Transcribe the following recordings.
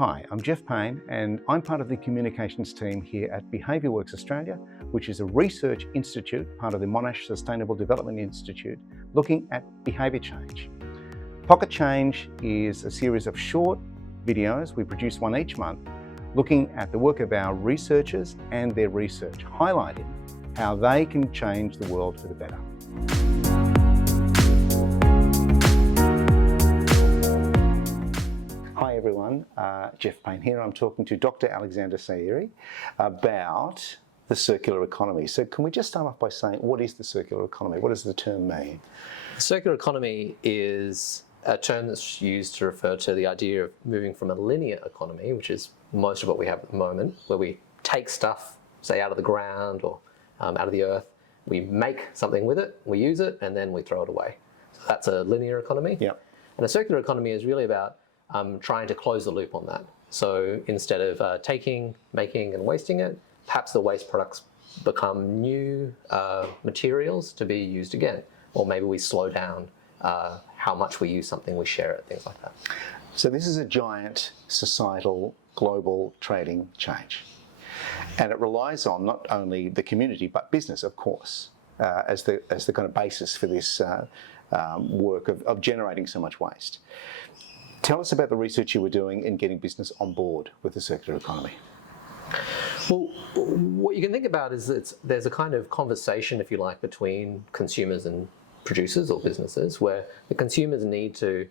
Hi, I'm Jeff Payne and I'm part of the communications team here at Behaviour Works Australia, which is a research institute, part of the Monash Sustainable Development Institute, looking at behaviour change. Pocket Change is a series of short videos, we produce one each month, looking at the work of our researchers and their research, highlighting how they can change the world for the better. Hi everyone, Jeff Payne here. I'm talking to Dr Alexander Saeri about the circular economy. So can we just start off by saying, what is the circular economy? What does the term mean? The circular economy is a term that's used to refer to the idea of moving from a linear economy, which is most of what we have at the moment, where we take stuff, say, out of the ground or out of the earth, we make something with it, we use it, and then we throw it away. So that's a linear economy. Yep. And a circular economy is really about trying to close the loop on that. So instead of taking, making, and wasting it, perhaps the waste products become new materials to be used again. Or maybe we slow down how much we use something, we share it, things like that. So this is a giant societal, global trading change. And it relies on not only the community, but business, of course, as the kind of basis for this work of generating so much waste. Tell us about the research you were doing in getting business on board with the circular economy. Well, what you can think about is that there's a kind of conversation, if you like, between consumers and producers or businesses, where the consumers need to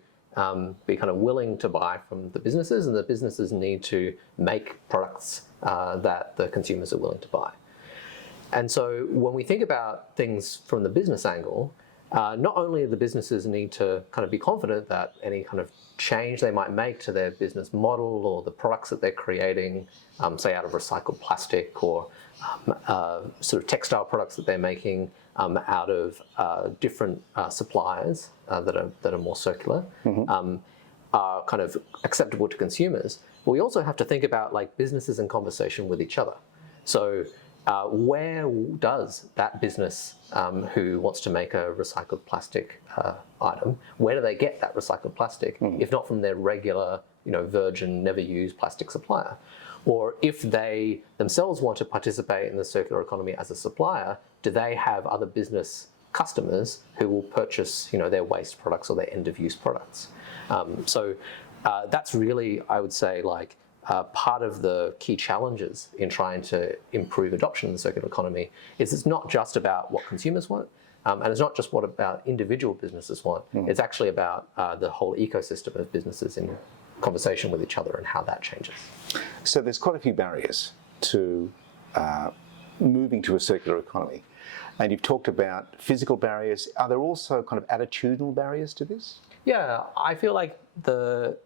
be kind of willing to buy from the businesses, and the businesses need to make products that the consumers are willing to buy. And so when we think about things from the business angle, not only the businesses need to kind of be confident that any kind of change they might make to their business model or the products that they're creating, say out of recycled plastic or sort of textile products that they're making out of different suppliers that are more circular, are kind of acceptable to consumers. But we also have to think about like businesses in conversation with each other. So where does that business who wants to make a recycled plastic item, where do they get that recycled plastic, if not from their regular, virgin, never used plastic supplier? Or if they themselves want to participate in the circular economy as a supplier, do they have other business customers who will purchase, their waste products or their end-of-use products? So that's really, I would say, like part of the key challenges in trying to improve adoption in the circular economy is it's not just about what consumers want, and it's not just what about individual businesses want. It's actually about the whole ecosystem of businesses in conversation with each other and how that changes. So there's quite a few barriers to moving to a circular economy. And you've talked about physical barriers. Are there also kind of attitudinal barriers to this? Yeah, I feel like the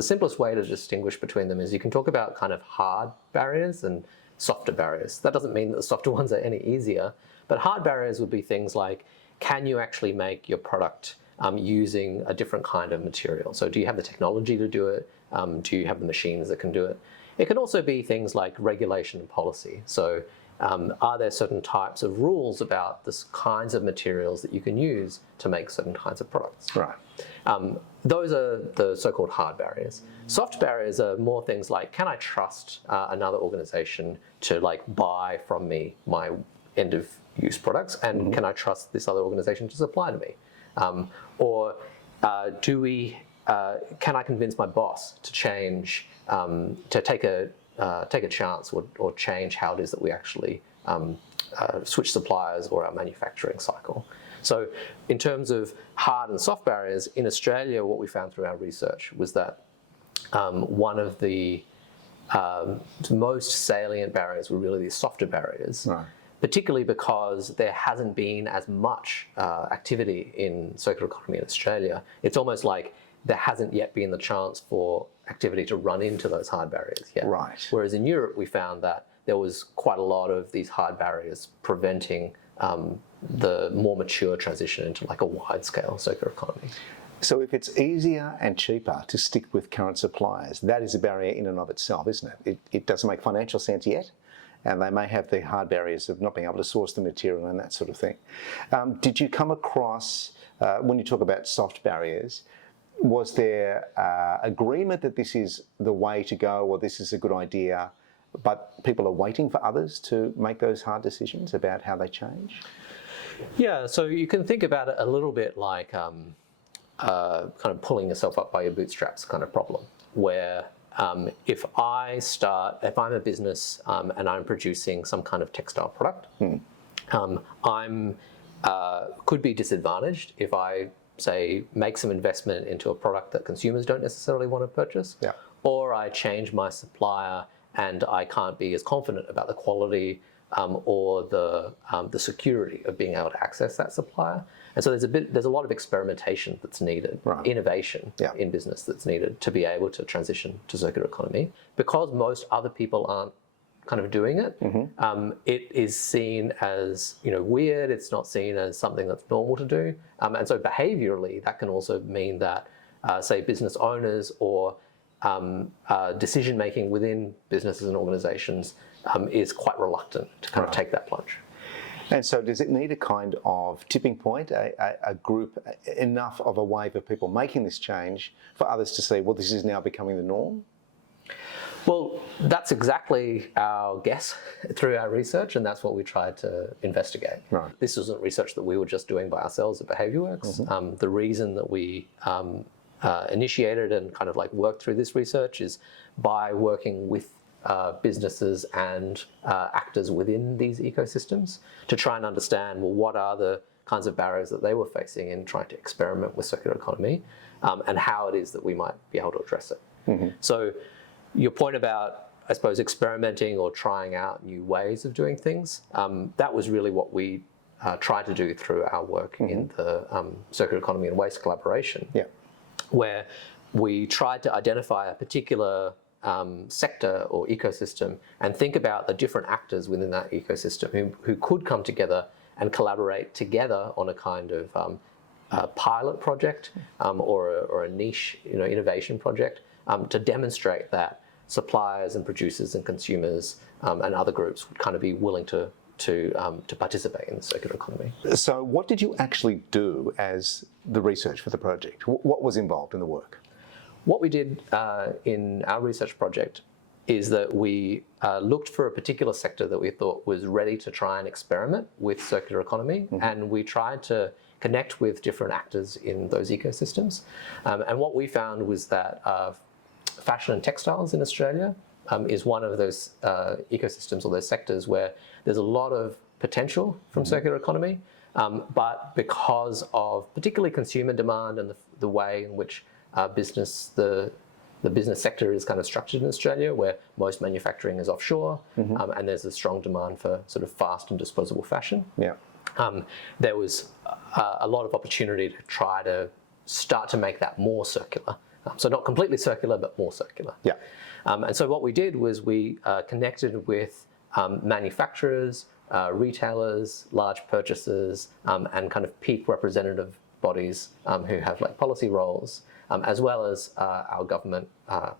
simplest way to distinguish between them is you can talk about kind of hard barriers and softer barriers. That doesn't mean that the softer ones are any easier, but hard barriers would be things like, can you actually make your product using a different kind of material? So do you have the technology to do it? Do you have the machines that can do it? It can also be things like regulation and policy. So are there certain types of rules about the kinds of materials that you can use to make certain kinds of products? Right. Those are the so-called hard barriers. Soft barriers are more things like, can I trust another organization to buy from me my end-of-use products, and can I trust this other organization to supply to me? Or can I convince my boss to change, to take a chance or change how it is that we actually switch suppliers or our manufacturing cycle? So in terms of hard and soft barriers, in Australia, what we found through our research was that one of the most salient barriers were really these softer barriers. Right. Particularly because there hasn't been as much activity in circular economy in Australia. It's almost like there hasn't yet been the chance for activity to run into those hard barriers yet. Right. Whereas in Europe, we found that there was quite a lot of these hard barriers preventing the more mature transition into a wide-scale circular economy. So if it's easier and cheaper to stick with current suppliers, that is a barrier in and of itself, isn't it? It doesn't make financial sense yet, and they may have the hard barriers of not being able to source the material and that sort of thing. Did you come across, when you talk about soft barriers, Was there agreement that this is the way to go, or this is a good idea, but people are waiting for others to make those hard decisions about how they change? Yeah, so you can think about it a little bit like kind of pulling yourself up by your bootstraps kind of problem, where if I'm a business and I'm producing some kind of textile product, I'm could be disadvantaged if I, say, make some investment into a product that consumers don't necessarily want to purchase, or I change my supplier and I can't be as confident about the quality or the security of being able to access that supplier. And so there's a lot of experimentation that's needed, innovation in business that's needed to be able to transition to circular economy. Because most other people aren't kind of doing it, it is seen as weird. It's not seen as something that's normal to do, and so behaviourally that can also mean that say business owners or decision making within businesses and organisations is quite reluctant to kind of take that plunge. And so does it need a kind of tipping point, a group, enough of a wave of people making this change for others to see, well, this is now becoming the norm? Well, that's exactly our guess through our research, and that's what we tried to investigate. This wasn't research that we were just doing by ourselves at BehaviourWorks. The reason that we initiated and kind of like worked through this research is by working with businesses and actors within these ecosystems to try and understand, well, what are the kinds of barriers that they were facing in trying to experiment with circular economy, and how it is that we might be able to address it. So your point about, I suppose, experimenting or trying out new ways of doing things, that was really what we tried to do through our work in the Circular Economy and Waste Collaboration, where we tried to identify a particular sector or ecosystem and think about the different actors within that ecosystem who could come together and collaborate together on a kind of pilot project or a niche innovation project to demonstrate that suppliers and producers and consumers and other groups would kind of be willing to participate in the circular economy. So what did you actually do as the research for the project? What was involved in the work? What we did in our research project is that we looked for a particular sector that we thought was ready to try and experiment with circular economy, and we tried to connect with different actors in those ecosystems. And what we found was that fashion and textiles in Australia is one of those ecosystems or those sectors where there's a lot of potential from circular economy, but because of particularly consumer demand and the way in which the business sector is kind of structured in Australia, where most manufacturing is offshore, and there's a strong demand for sort of fast and disposable fashion. There was a lot of opportunity to try to start to make that more circular. So not completely circular, but more circular. And so what we did was we connected with manufacturers, retailers, large purchasers, and kind of peak representative bodies who have like policy roles, as well as our government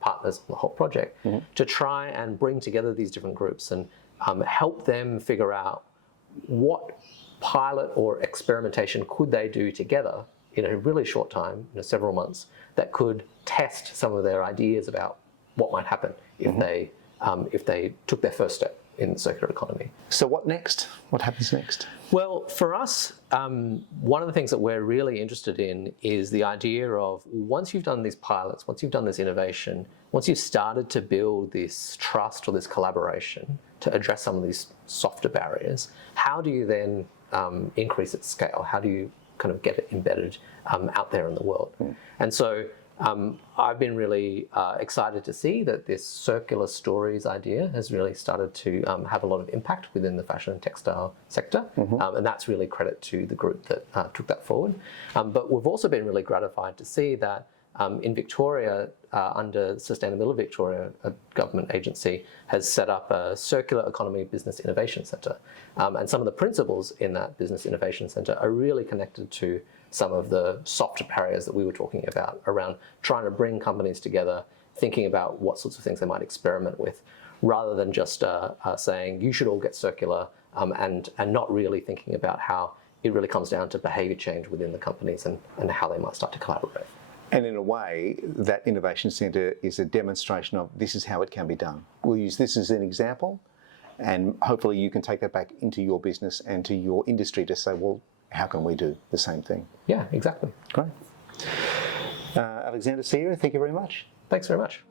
partners on the whole project, to try and bring together these different groups and help them figure out what pilot or experimentation could they do together in a really short time, several months, that could test some of their ideas about what might happen if they took their first step in the circular economy. So what next? What happens next? Well, for us, one of the things that we're really interested in is the idea of once you've done these pilots, once you've done this innovation, once you've started to build this trust or this collaboration to address some of these softer barriers, how do you then increase its scale? How do you kind of get it embedded out there in the world? And so I've been really excited to see that this circular stories idea has really started to have a lot of impact within the fashion and textile sector, and that's really credit to the group that took that forward. But we've also been really gratified to see that in Victoria, under Sustainability Victoria, a government agency, has set up a Circular Economy Business Innovation Centre. And some of the principles in that Business Innovation Centre are really connected to some of the softer barriers that we were talking about around trying to bring companies together, thinking about what sorts of things they might experiment with, rather than just saying you should all get circular, and not really thinking about how it really comes down to behaviour change within the companies and how they might start to collaborate. And in a way, that Innovation Centre is a demonstration of this is how it can be done. We'll use this as an example, and hopefully you can take that back into your business and to your industry to say, well, how can we do the same thing? Yeah, exactly. Great. Alexander Saeri, thank you very much. Thanks very much.